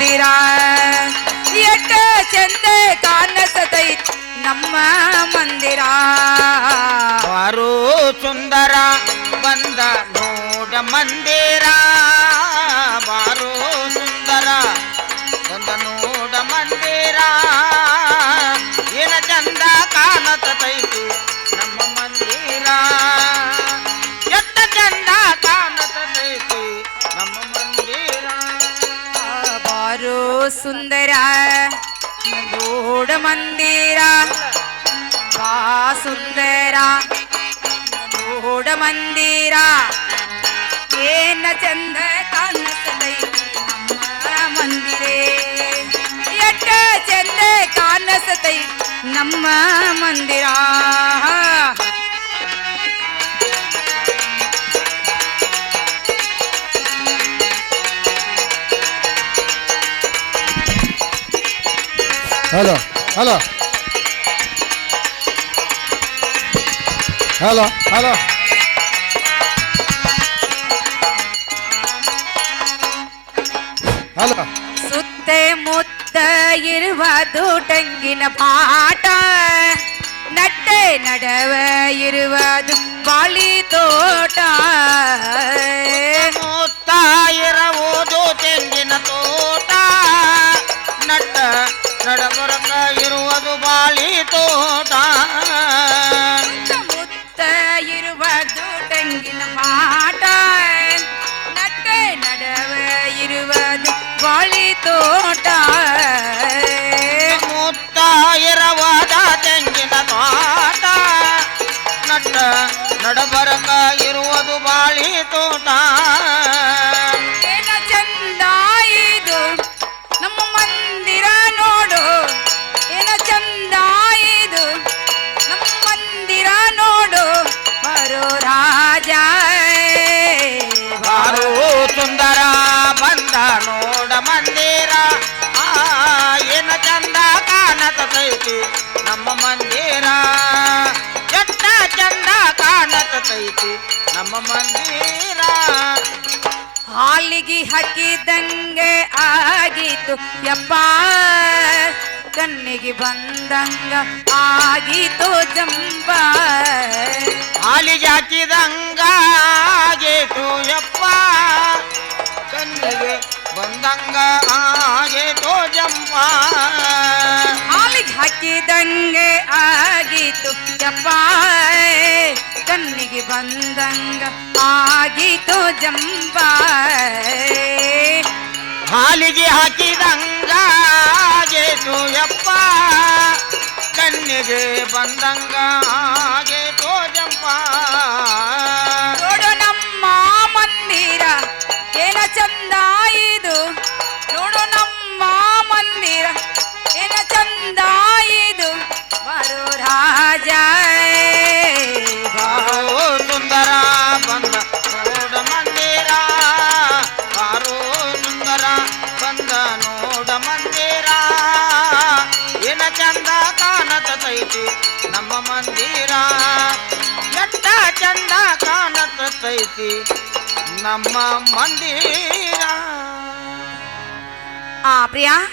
ಮಂದಿರ ಎಟ್ಟ ಚಂದ ಕಾಣಿಸತೈತಿ ನಮ್ಮ ಮಂದಿರ ಬಾರೋ ಸುಂದರ ಬಂದ ನೋಡ ಮಂದಿರ ಬಾರೋ ಸುಂದರ ಬಂದ ನೋಡ ಮಂದಿರ ಏನ ಚಂದ ಕಾಣತೈತಿ ನಮ್ಮ ಮಂದಿರ ಎಷ್ಟ ಚಂದ ಕಾಣತೈತಿ ನಮ್ಮ ಮಂದಿರ ಬಾರೋ ಸುಂದರ ನೋಡ ಮಂದಿರ ಬಾ ಸುಂದರ ನೋಡ ಮಂದಿರ ಏನ ಚಂದ ಕಾಣಿಸತೈತಿ ನಮ್ಮ ಮಂದಿರೇ ಎಟ್ಟ ಚಂದ ಕಾಣಿಸತೈತಿ ನಮ್ಮ ಮಂದಿರ hello hello hello hello hello ಸುತ್ತ ಮುತ್ತ ಇರುವುದು ತೆಂಗಿನ ಪಾಟ ನಟ್ಟೆ ನಡವ ಇರುವುದು ಬಾಳಿ ತೋಟ ಮುತ್ತ ಇರುವುದು ತೆಂಗಿನ ತೋಟ ನಟ್ಟ ನಡಬರಕ ಇರುವುದು ಬಾಳಿ ತೋಟ ಮುತ್ತ ಇರುವುದು ತೆಂಗಿನ ಪಾಟ ನಟ್ಟೆ ನಡವ ಇರುವುದು ಬಾಳಿ ತೋಟ ಮುತ್ತ ಇರುವುದ ತೆಂಗಿನ ತೋಟ ನಟ್ಟ ನಡಬರಕ ಇರುವುದು ಬಾಳಿ ತೋಟ ಏನ ಚಂದ ಇದು ನಮ್ಮ ಮಂದಿರ ನೋಡು ಏನ ಚಂದ ಇದು ನಮ್ಮ ಮಂದಿರ ನೋಡು ಬರೋ ರಾಜ ಬಾರೋ ಸುಂದರ ಬಂದ ನೋಡ ಮಂದಿರ ಏನ ಚಂದ ಕಾಣತೈತಿ ನಮ್ಮ ಮಂದಿರ ಎಷ್ಟ ಚಂದ ಕಾಣತೈತಿ ನಮ್ಮ ಮಂದಿರ ಹಾಲಿಗೆ ಹಾಕಿದಂಗೆ ಆಗಿತು ಯಪ್ಪ ಕಣ್ಣಿಗೆ ಬಂದಂಗ ಆಗಿತು ಜಂಬ ಹಾಲಿಗೆ ಹಾಕಿದಂಗ ಆಗೇಟು ಯಪ್ಪ ಕಣ್ಣಿಗೆ ಬಂದಂಗ ಆಗೇಟು ಜಂಪ ಹಾಲಿಗೆ ಹಾಕಿದಂಗೆ ಆಗಿತು ಯಪ್ಪ ಕಣ್ಣಿಗೆ ಬಂದಂಗ ಆಗಿತು ಜಂಬ ಹಾಲಿಗೆ ಹಾಕಿದಂಗ ಆಗೇಟು ಯಪ್ಪ ಕಣ್ಣಿಗೆ ಬಂದಂಗ ಆಗೇಟು ಜಂಪ ನೋಡು ನಮ್ಮ ಮಂದಿರ ಏನ ಚಂದ ಇದು ನೋಡು ನಮ್ಮ ಮಂದಿರ ಏನ ಚಂದ ಇದು ಬರೋ ರಾಜ ಬಾರೋ ಸುಂದರ ಬಂದ ನೋಡ ಮಂದಿರ ಬಾರೋ ಸುಂದರ ಬಂದ ನೋಡ ಮಂದಿರ ಏನ ಚಂದ ಕಾಣತೈತಿ ನಮ್ಮ ಮಂದಿರ ಎಷ್ಟ ಚಂದ ಕಾಣತೈತಿ ನಮ್ಮ ಮಂದಿರ ಪ್ರಿಯಾ